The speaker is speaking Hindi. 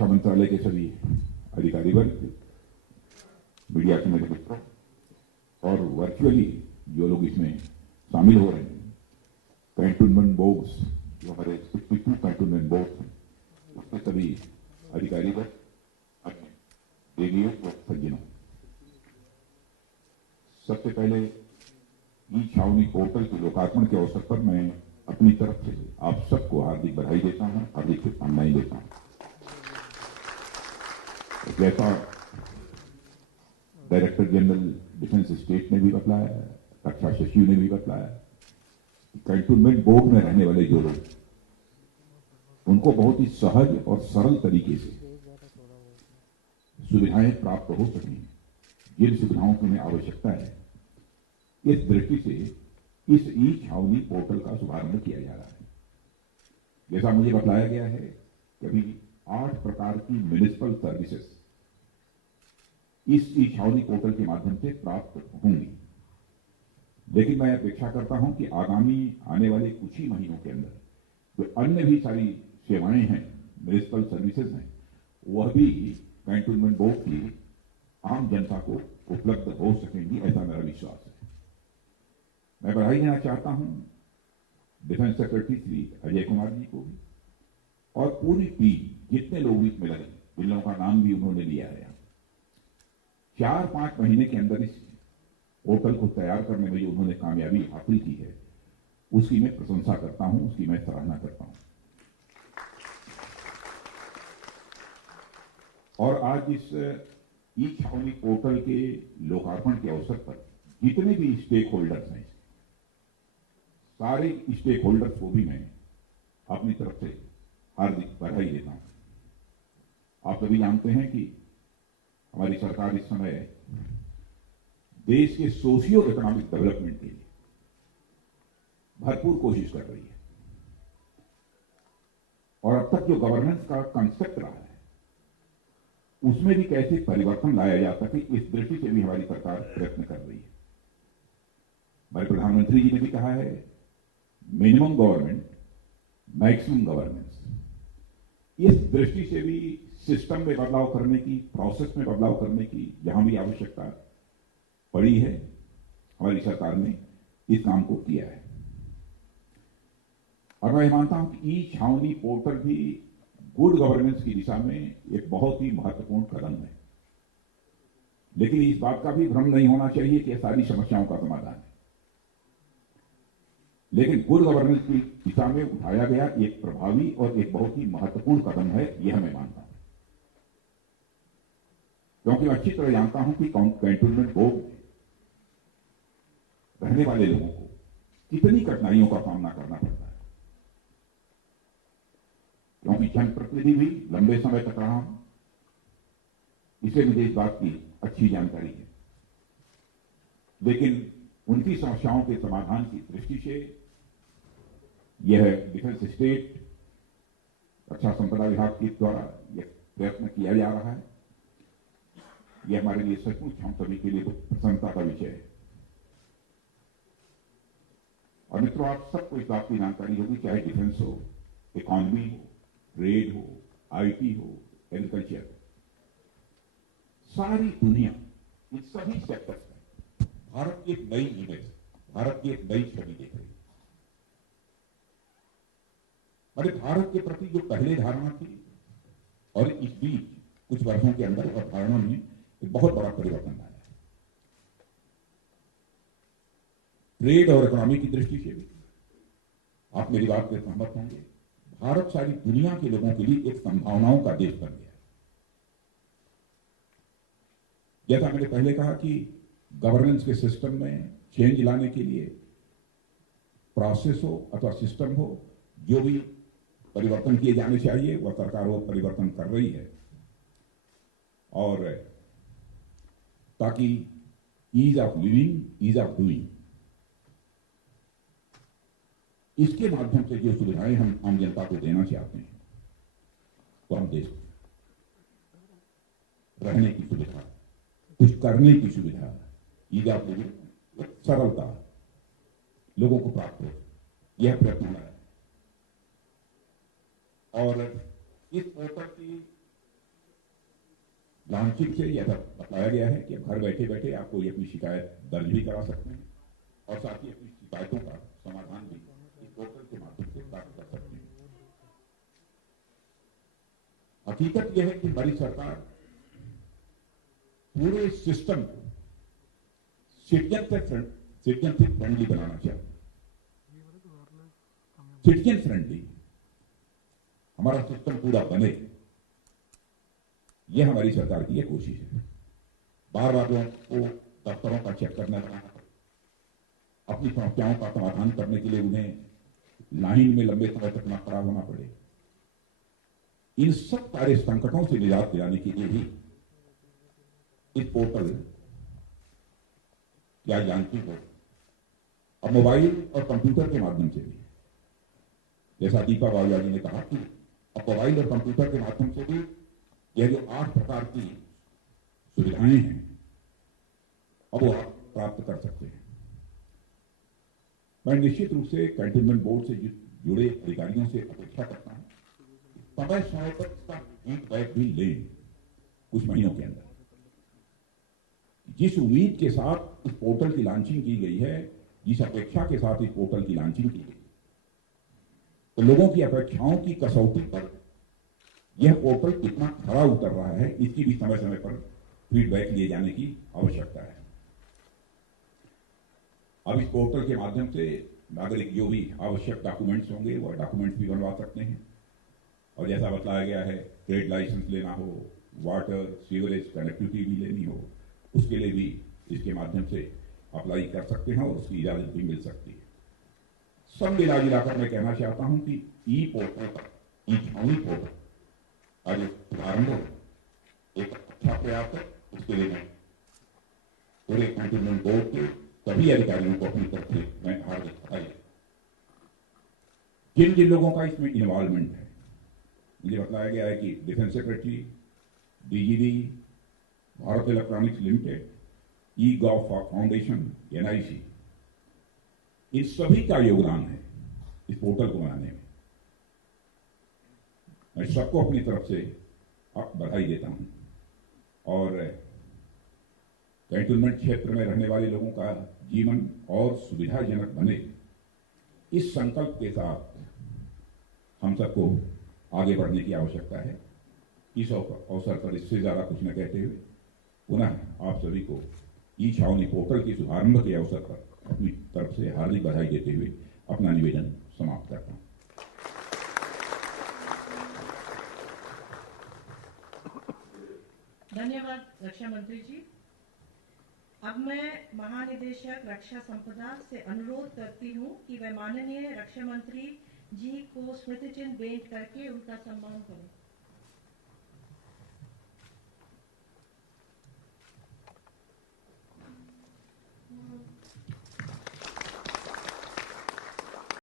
रक्षा मंत्रालय के सभी अधिकारी वर्ग, मीडिया के मेरे मित्रों और वर्चुअली जो लोग इसमें शामिल हो रहे हैं, कैंटोनमेंट बोर्ड्स, जो हमारे 52 कैंटोनमेंट बोर्ड हैं, उसके सभी अधिकारी वर्ग, देवियों और सज्जनों, सबसे पहले ई छावनी पोर्टल के लोकार्पण के अवसर पर मैं अपनी तरफ से आप सबको हार्दिक बधाई देता हूं, हार्दिक शुभकामनाएं देता हूं। जैसा डायरेक्टर जनरल डिफेंस स्टेट ने भी बतलाया, रक्षा सचिव ने भी बतलाया, कैंटोनमेंट बोर्ड में रहने वाले जो लोग, उनको बहुत ही सहज और सरल तरीके से सुविधाएं प्राप्त हो सकें, जिन सुविधाओं की उन्हें आवश्यकता है, इस दृष्टि से इस ई छावनी पोर्टल का शुभारंभ किया जा रहा है। जैसा मुझे बताया गया है कि अभी 8 प्रकार की म्युनिसिपल सर्विसेज इस ई छावनी पोर्टल के माध्यम से प्राप्त होंगी, लेकिन मैं अपेक्षा करता हूं कि आगामी आने वाले कुछ ही महीनों के अंदर जो अन्य भी सारी सेवाएं हैं, म्युनिसिपल सर्विसेज हैं, वह भी कैंटोनमेंट बोर्ड की आम जनता को उपलब्ध हो सकेंगी, ऐसा मेरा विश्वास है। मैं बधाई देना चाहता हूं डिफेंस सेक्रेटरी श्री अजय कुमार जी को भी और पूरी टीम, जितने लोग इसमें लगे, जिन लोगों का नाम भी उन्होंने लिया है। 4-5 महीने के अंदर इस पोर्टल को तैयार करने में जो उन्होंने कामयाबी हासिल की है, उसकी मैं प्रशंसा करता हूं, उसकी मैं सराहना करता हूं। और आज इस ई छावनी पोर्टल के लोकार्पण के अवसर पर जितने भी स्टेक होल्डर्स हैं, सारे स्टेक होल्डर्स को भी मैं अपनी तरफ से हार्दिक बधाई देता हूं। आप सभी जानते हैं कि हमारी सरकार इस समय देश के सोशियो इकोनॉमिक डेवलपमेंट के लिए भरपूर कोशिश कर रही है और अब तक जो गवर्नेंस का कंसेप्ट रहा है, उसमें भी कैसे परिवर्तन लाया जा सके, इस दृष्टि से भी हमारी सरकार प्रयत्न कर रही है। हमारे प्रधानमंत्री जी ने भी कहा है, मिनिमम गवर्नमेंट मैक्सिमम गवर्नेंस। इस दृष्टि से भी सिस्टम में बदलाव करने की, प्रोसेस में बदलाव करने की जहां भी आवश्यकता पड़ी है, हमारी सरकार ने इस काम को किया है। और मैं मानता हूं कि ई छावनी पोर्टल भी गुड गवर्नेंस की दिशा में एक बहुत ही महत्वपूर्ण कदम है। लेकिन इस बात का भी भ्रम नहीं होना चाहिए कि सारी समस्याओं का समाधान है, लेकिन गुड गवर्नेंस की दिशा में उठाया गया एक प्रभावी और एक बहुत ही महत्वपूर्ण कदम है, यह मैं मानता हूं। क्योंकि मैं अच्छी तरह जानता हूं कि कैंटोनमेंट बोर्ड में रहने वाले लोगों को कितनी कठिनाइयों का सामना करना पड़ता है, क्योंकि जनप्रतिनिधि भी लंबे समय तक रहा हूं, इसलिए मुझे इस बात की अच्छी जानकारी है। लेकिन उनकी समस्याओं के समाधान की दृष्टि से यह डिफेंस स्टेट रक्षा संपदा विभाग के द्वारा यह प्रयत्न किया जा रहा है। यह हमारे लिए सचमुच हम सभी के लिए प्रसन्नता का विषय है। और मित्रों, आप सबको इस बात की जानकारी होगी, चाहे डिफेंस हो, इकोनॉमी हो, ट्रेड हो, आईटी हो, एग्रीकल्चर, सारी दुनिया, इन सभी सेक्टर्स में भारत की एक नई इमेज, भारत की एक नई छवि देख रही है। अरे भारत के प्रति जो पहले धारणा थी और इस बीच कुछ वर्षों के अंदर और धारणा में एक बहुत बड़ा परिवर्तन आया है। ट्रेड और इकोनॉमी की दृष्टि से भी आप मेरी बात से सहमत होंगे, भारत सारी दुनिया के लोगों के लिए एक संभावनाओं का देश बन गया है। जैसा मैंने पहले कहा कि गवर्नेंस के सिस्टम में चेंज लाने के लिए प्रोसेस हो अथवा सिस्टम हो, जो भी परिवर्तन किए जाने चाहिए वह सरकार वो परिवर्तन कर रही है, और ताकि ease of living, ease of doing, इसके माध्यम से जो सुविधाएं हम आम जनता को देना चाहते हैं, तो हम दे सकते हैं। रहने की सुविधा, कुछ करने की सुविधा, ईज ऑफ लिविंग, सरलता लोगों को प्राप्त हो, यह प्रयत्न है। और इस पोर्टल की लॉन्चिंग से यह बताया गया है कि घर बैठे बैठे आपको ये अपनी शिकायत दर्ज भी करा सकते हैं और साथ ही अपनी शिकायतों का समाधान भी इस पोर्टल के माध्यम से प्राप्त कर सकते हैं। हकीकत यह है कि हमारी सरकार पूरे सिस्टम को सिटीजन से फ्रेंडली बनाना चाहती है। सिटीजन फ्रेंडली हमारा सिस्टम पूरा बने, यह हमारी सरकार की यह कोशिश है। बार बार लोगों को दफ्तरों का चेक करना पड़ता है, अपनी समस्याओं का समाधान करने के लिए उन्हें लाइन में लंबे समय तक खड़ा होना पड़े। इन सब सारे संकटों से निजात दिलाने के लिए ही इस पोर्टल या जानती हो अब मोबाइल और कंप्यूटर के माध्यम से भी, जैसा दीपा बालिया जी ने कहा कि अब मोबाइल और कंप्यूटर के माध्यम से भी यह जो 8 प्रकार की सुविधाएं हैं अब वो आप प्राप्त कर सकते हैं। मैं निश्चित रूप से कैंटोनमेंट बोर्ड से जुड़े अधिकारियों से अपेक्षा करता हूं समय समय पर इसका फीडबैक भी लें कुछ महीनों के अंदर। जिस उम्मीद के साथ इस पोर्टल की लॉन्चिंग की गई है, जिस अपेक्षा के साथ इस पोर्टल की लॉन्चिंग की गई, तो लोगों की अपेक्षाओं की कसौटी पर यह पोर्टल कितना खरा उतर रहा है, इसकी भी समय समय पर फीडबैक लिए जाने की आवश्यकता है। अब इस पोर्टल के माध्यम से नागरिक जो भी आवश्यक डॉक्यूमेंट्स होंगे वह डॉक्यूमेंट्स भी बनवा सकते हैं और जैसा बताया गया है ट्रेड लाइसेंस लेना हो, वाटर सीवरेज कनेक्टिविटी भी लेनी हो, उसके लिए भी इसके माध्यम से अप्लाई कर सकते हैं और उसकी इजाजत भी मिल सकती है। सब मिलाकर मैं कहना चाहता हूं कि ई पोर्टल का ई छावनी पोर्टल आज उदाहरण हो, एक अच्छा प्रयास है। उसके लिए मैं पूरे कैंटोनमेंट बोर्ड के सभी अधिकारियों को अपनी तरफ से मैं हार्दिक बधाई। जिन जिन लोगों का इसमें इन्वॉल्वमेंट है, मुझे बताया गया है कि defence secretary, DGD, Bharat electronics limited, e gov foundation, NIC, इन सभी का योगदान है इस पोर्टल को बनाने में। मैं सबको अपनी तरफ से बधाई देता हूं और कैंटोनमेंट क्षेत्र में रहने वाले लोगों का जीवन और सुविधाजनक बने, इस संकल्प के साथ हम सबको आगे बढ़ने की आवश्यकता है। इस अवसर पर इससे ज्यादा कुछ न कहते हुए पुनः आप सभी को ई छावनी पोर्टल के शुभारंभ के अवसर पर अपनी तरफ से हार्दिक बधाई देते हुए अपना निवेदन समाप्त करता हूं। धन्यवाद रक्षा मंत्री जी। अब मैं महानिदेशक रक्षा संपदा से अनुरोध करती हूं कि वह माननीय रक्षा मंत्री जी को स्मृति चिन्ह भेंट करके उनका सम्मान करें।